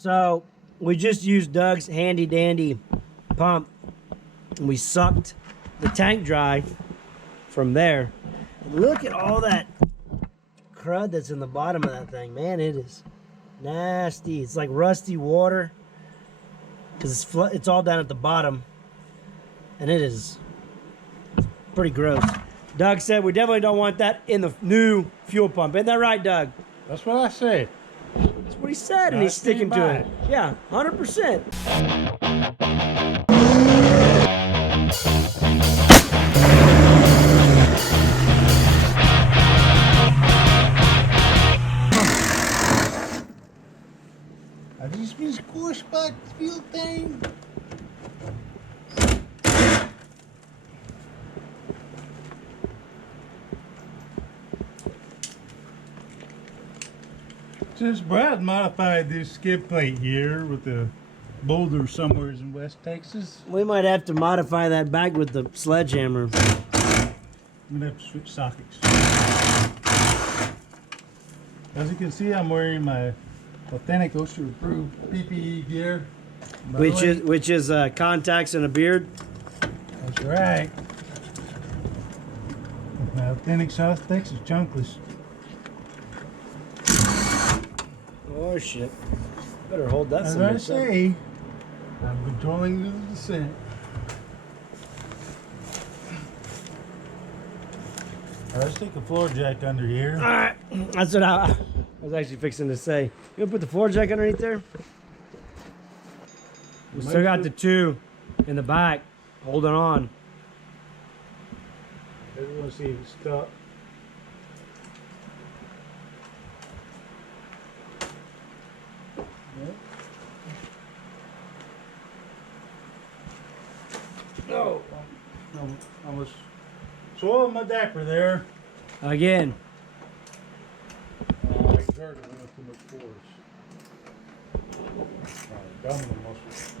So we just used Doug's handy dandy pump and we sucked the tank dry from there. And look at all that crud that's in the bottom of that thing. Man, it is nasty. It's like rusty water because it's all down at the bottom, and it is pretty gross. Doug said we definitely don't want that in the new fuel pump. Isn't that right, Doug? That's what I said. That's what he said, and he's sticking to it. Yeah, 100%. I just been squished by the fuel thing. Since Brad modified this skid plate here with the boulder somewhere in West Texas, We might have to modify that back with the sledgehammer. I'm gonna have to switch sockets. As you can see, I'm wearing my authentic OSHA-approved PPE gear. Which is contacts and a beard. That's right. My authentic South Texas chunkless. Oh shit! Better hold that. As I say, I'm controlling the descent. Alright, let's take a floor jack under here. All right, that's what I was actually fixing to say. You gonna put the floor jack underneath there? We still got the two in the back holding on. Everyone see if it's stuck. Oh, Almost soiled my diaper there. again. I exerted enough too much force. Abdominal muscles.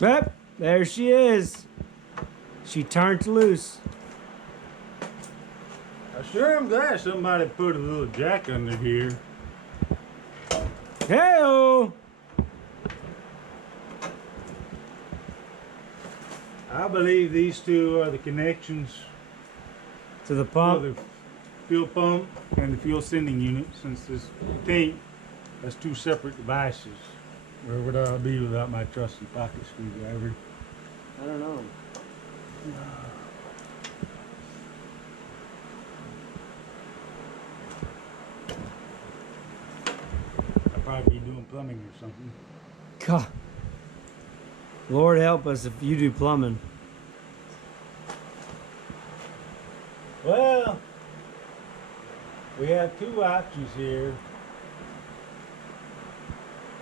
Yep, there she is. She turned loose. I sure am glad somebody put a little jack under here. Hey-o! I believe these two are the connections To the for pump. the fuel pump and the fuel sending unit, since this tank has two separate devices. Where would I be without my trusty pocket screwdriver? I don't know. I'd probably be doing plumbing or something. God. Lord help us if you do plumbing. Well, we have two options here.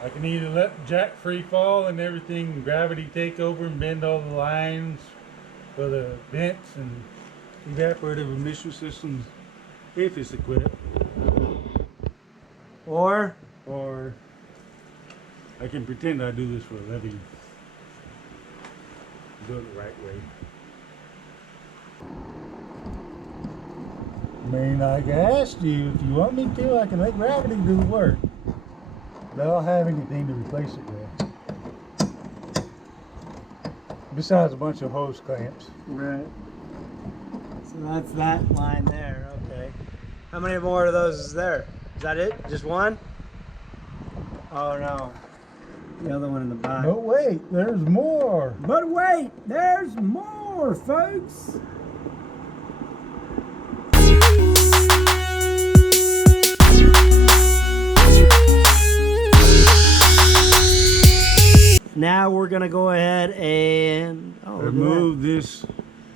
I can either let jack free fall and everything gravity take over and bend all the lines for the vents and evaporative emission systems if it's equipped, Or or I can pretend I do this for a living. Do it the right way. I mean, like I asked you, if you want me to, I can let gravity do the work. But I don't have anything to replace it with. Besides a bunch of hose clamps. right. So that's that line there. Okay. How many more of those is there? Is that it? Just one? Oh no. The other one in the back. No, wait, there's more. But wait, there's more, folks. Now we're gonna go ahead and Remove this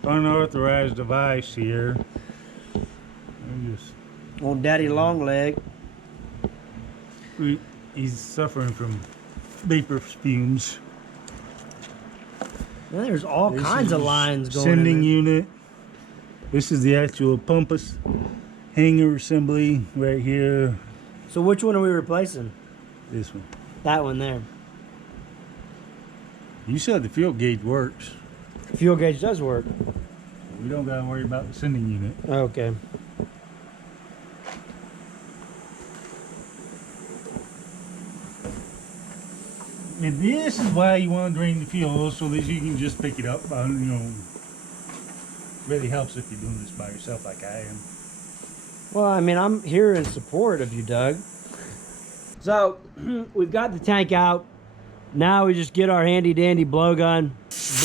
unauthorized device here. And just, old Daddy Longleg. he's suffering from vapor fumes. Man, there's all This kinds is of lines going sending in there. unit. This is the actual pumps hanger assembly right here. So which one are we replacing? This one. That one there. You said the fuel gauge works. Fuel gauge does work. We don't gotta worry about the sending unit. Okay. And this is why you want to drain the fuel, so that you can just pick it up. Really helps if you're doing this by yourself like I am. Well, I mean, I'm here in support of you, Doug. So, we've got the tank out. Now we just get our handy dandy blowgun,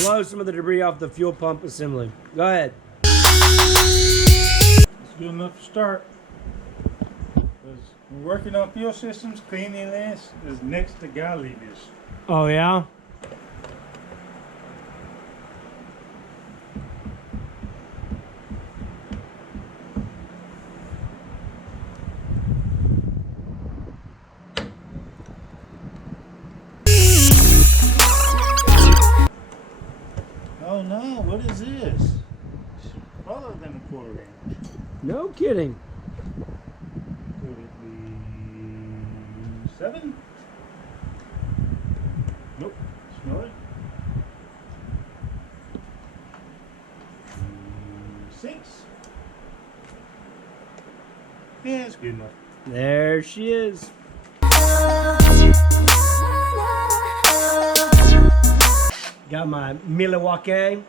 blow some of the debris off the fuel pump assembly. Go ahead. It's good enough to start. We're working on fuel systems. Cleaning this is next to godliness. Oh, yeah? Oh no, what is this? Smaller than a quarter inch. No kidding. Could it be 7? Nope, smaller. 6? Yeah, it's good enough. There she is. Got my Milwaukee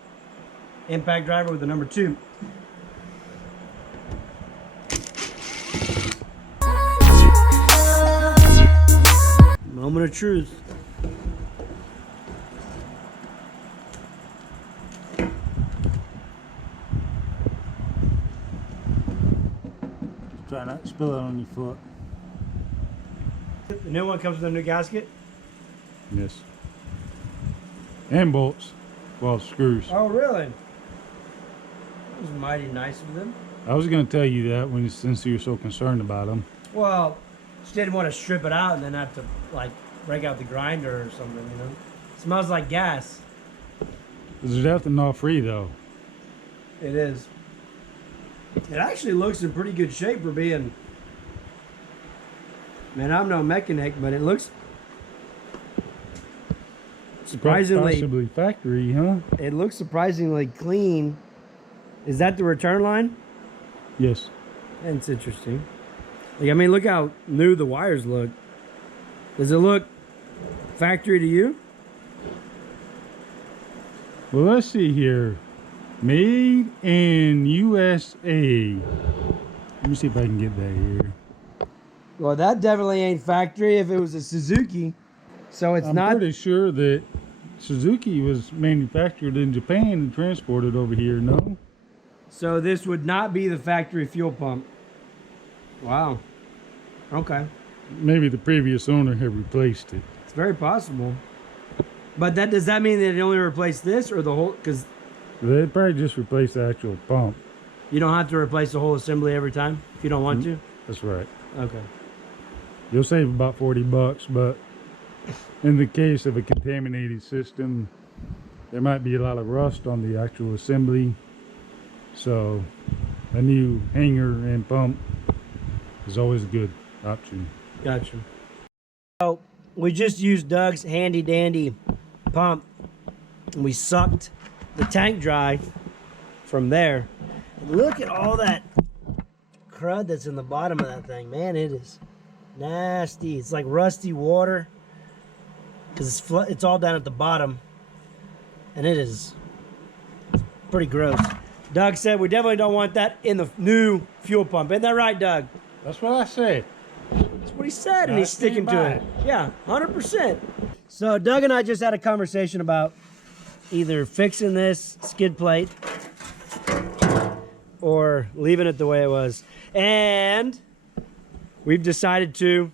impact driver with the number 2. Moment of truth. Try not to spill it on your foot. The new one comes with a new gasket. Yes. And bolts. Well, screws. Oh, really? That was mighty nice of them. I was going to tell you that since you're so concerned about them. Well, just didn't want to strip it out and then have to like break out the grinder or something, you know. Smells like gas. There's ethanol free though. It is. It actually looks in pretty good shape for being. Man, I'm no mechanic, but it looks surprisingly. Possibly factory, huh? It looks surprisingly clean. Is that the return line? Yes. That's interesting. Like, I mean, look how new the wires look. Does it look factory to you? Well, let's see here. Made in USA. Let me see if I can get that here. Well, that definitely ain't factory if it was a Suzuki. So it's I'm not. pretty sure that Suzuki was manufactured in Japan and transported over here, no? So this would not be the factory fuel pump. Wow. Okay. Maybe the previous owner had replaced it. It's very possible. But does that mean that it only replaced this or the whole? Because They probably just replaced the actual pump. you don't have to replace the whole assembly every time if you don't want to? That's right. Okay. You'll save about $40, but in the case of a contaminated system, there might be a lot of rust on the actual assembly. So a new hanger and pump is always a good option. Gotcha. So we just used Doug's handy dandy pump and we sucked the tank dry from there. And look at all that crud that's in the bottom of that thing. Man, it is nasty. It's like rusty water because it's all down at the bottom, and it is pretty gross. Doug said we definitely don't want that in the new fuel pump. Isn't that right, Doug? That's what I said. That's what he said, and I he's sticking stand by to it. Yeah, 100%. So Doug and I just had a conversation about either fixing this skid plate or leaving it the way it was. And we've decided to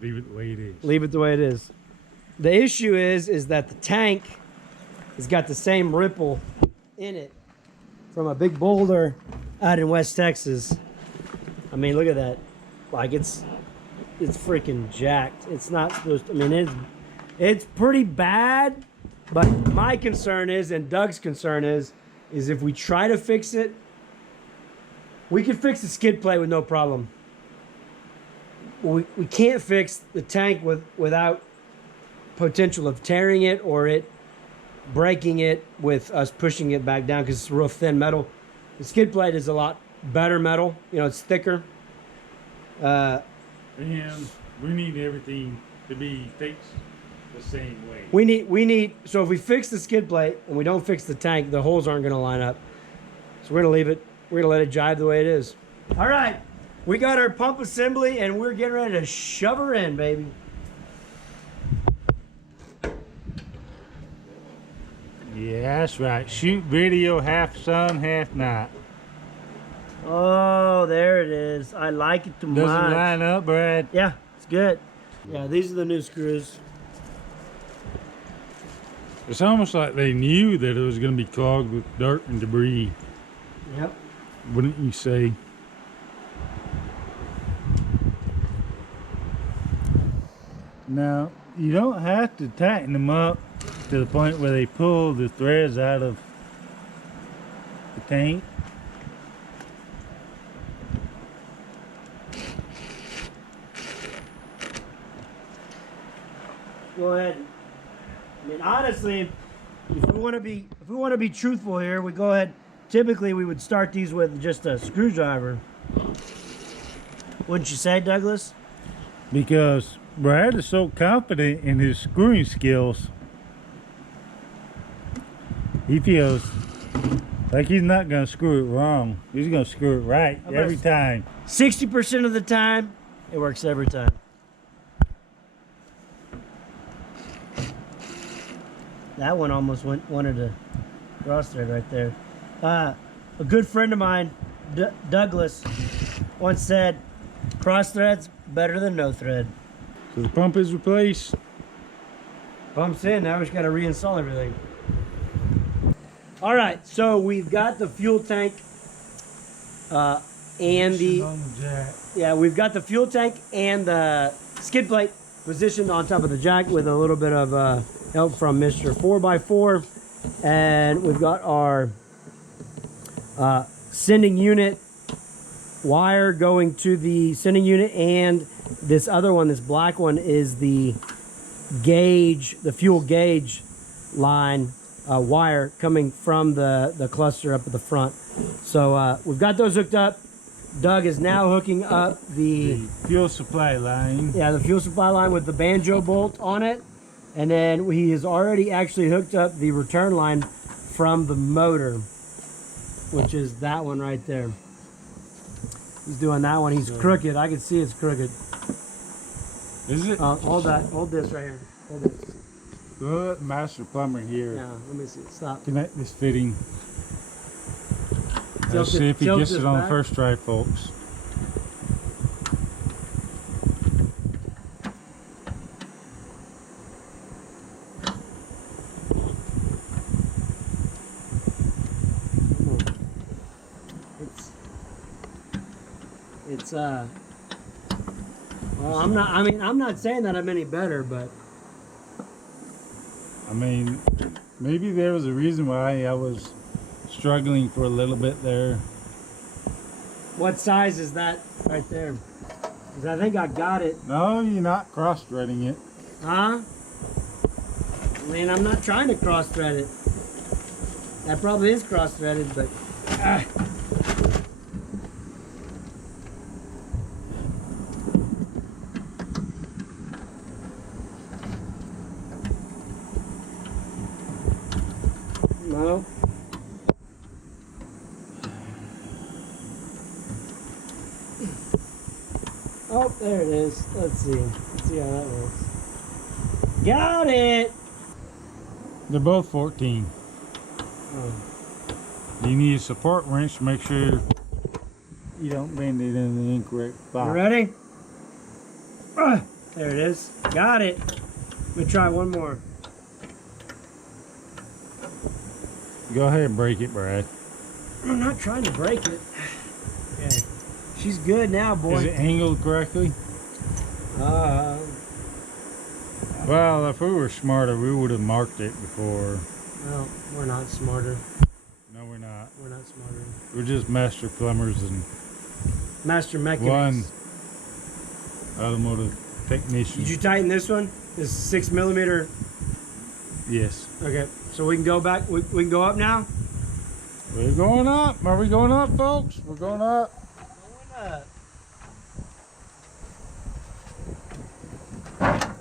Leave it the way it is. leave it the way it is. The issue is that the tank has got the same ripple in it from a big boulder out in West Texas. I mean, look at that. Like, it's freaking jacked. It's not supposed to, I mean, it's pretty bad, but my concern is, and Doug's concern is if we try to fix it, we can fix the skid plate with no problem. We can't fix the tank without potential of tearing it or it breaking it with us pushing it back down because it's real thin metal. The skid plate is a lot better metal. You know, it's thicker. And we need everything to be fixed the same way. We need. So if we fix the skid plate and we don't fix the tank, the holes aren't going to line up. So we're going to leave it. We're going to let it jive the way it is. All right, we got our pump assembly and we're getting ready to shove her in, baby. Yeah, that's right. Shoot video half sun, half night. Oh, there it is. I like it too much. Does it line up, Brad? Yeah, it's good. Yeah, these are the new screws. It's almost like they knew that it was going to be clogged with dirt and debris. Yep. Wouldn't you say? Now, you don't have to tighten them up to the point where they pull the threads out of the tank. Go ahead. I mean, honestly, if we want to be truthful here, we go ahead. Typically, we would start these with just a screwdriver. Wouldn't you say, Douglas? Because Brad is so confident in his screwing skills. He feels like he's not going to screw it wrong. He's going to screw it right every time. 60% of the time, it works every time. That one almost wanted to cross thread right there. A good friend of mine, Douglas, once said, cross thread's better than no thread. So the pump is replaced. Pump's in, now we just got to reinstall everything. All right, so we've got the fuel tank and we've got the fuel tank and the skid plate positioned on top of the jack with a little bit of help from Mr. 4x4, and we've got our sending unit wire going to the sending unit, and this other one, this black one, is the gauge, the fuel gauge line wire coming from the cluster up at the front. So we've got those hooked up. Doug is now hooking up the fuel supply line. Yeah, the fuel supply line with the banjo bolt on it. And then he has already actually hooked up the return line from the motor, which is that one right there. He's doing that one. He's crooked. I can see it's crooked. Is it? Hold that. Hold this right here. Hold this. Good master plumber here. Yeah, let me see. Stop. Connect this fitting. Let's see if he gets it on the first try, folks. Well, I'm not saying that I'm any better, but I mean, maybe there was a reason why I was struggling for a little bit there. What size is that right there? Because I think I got it. No, you're not cross-threading it. Huh? I mean, I'm not trying to cross-thread it. That probably is cross-threaded, but... No. Oh, there it is. Let's see. Let's see how that works. Got it! They're both 14. Oh. You need a support wrench to make sure you don't bend it in the incorrect spot. You ready? There it is. Got it. Let me try one more. Go ahead and break it, Brad. I'm not trying to break it. Okay. She's good now, boy. Is it angled correctly? Well, if we were smarter, we would have marked it before. No, we're not smarter. No, we're not. We're not smarter. We're just master plumbers and Master mechanics. one automotive technician. Did you tighten this one? This 6mm? Yes. Okay. So we can go back. We can go up now. We're going up. Are we going up, folks? We're going up. Going up.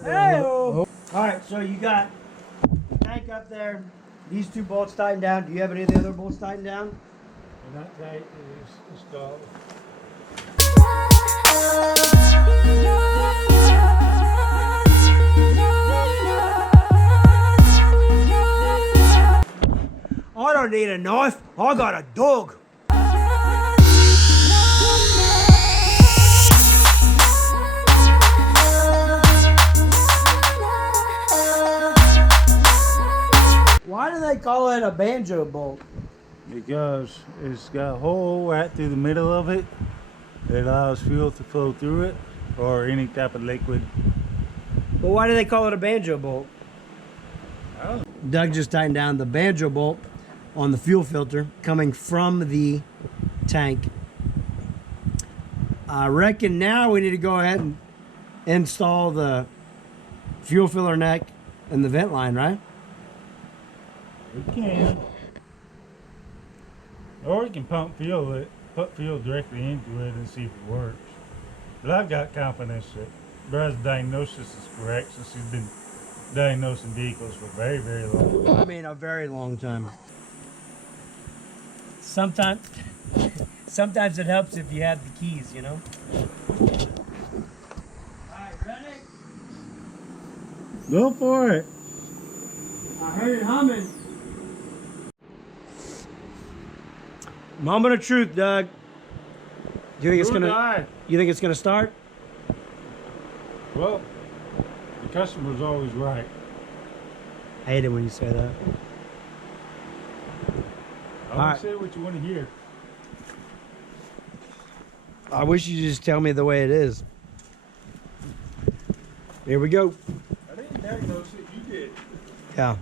Hey. All right. So you got the tank up there. These two bolts tightened down. Do you have any of the other bolts tightened down? They're not tight. It's installed. I don't need a knife. I got a dog. Why do they call it a banjo bolt? Because it's got a hole right through the middle of it that allows fuel to flow through it, or any type of liquid. But why do they call it a banjo bolt? Doug just tightened down the banjo bolt on the fuel filter coming from the tank. I reckon now we need to go ahead and install the fuel filler neck and the vent line, right? We can. Or we can put fuel directly into it and see if it works. But I've got confidence that Brad's diagnosis is correct, since he's been diagnosing vehicles for a very, very long time. I mean, a very long time. Sometimes it helps if you have the keys, you know? Alright, ready? Go for it. I heard it humming. Moment of truth, Doug. Do you think it's gonna? You think it's gonna start? Well, the customer's always right. I hate it when you say that. I say what you want to hear. I wish you just tell me the way it is. Here we go. I didn't diagnose it, you did. Yeah.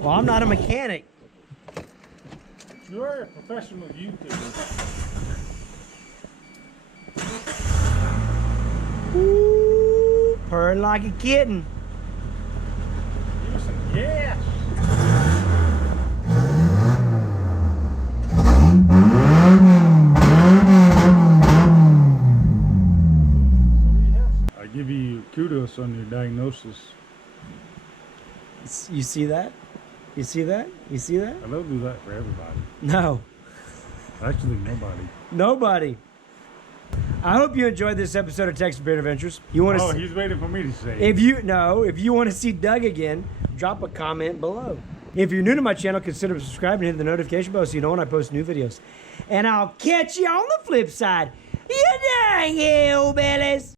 Well, I'm not a mechanic. You're a professional YouTuber. Ooh, purring like a kitten. Give us some gas. I give you kudos on your diagnosis. You see that? You see that? You see that? I don't do that for everybody. No. Actually, nobody. Nobody. I hope you enjoyed this episode of Texas Beard Adventures. You want to? Oh, he's waiting for me to say. If you want to see Doug again, drop a comment below. If you're new to my channel, consider subscribing and hit the notification bell so you know when I post new videos. And I'll catch you on the flip side. You dang hillbillies!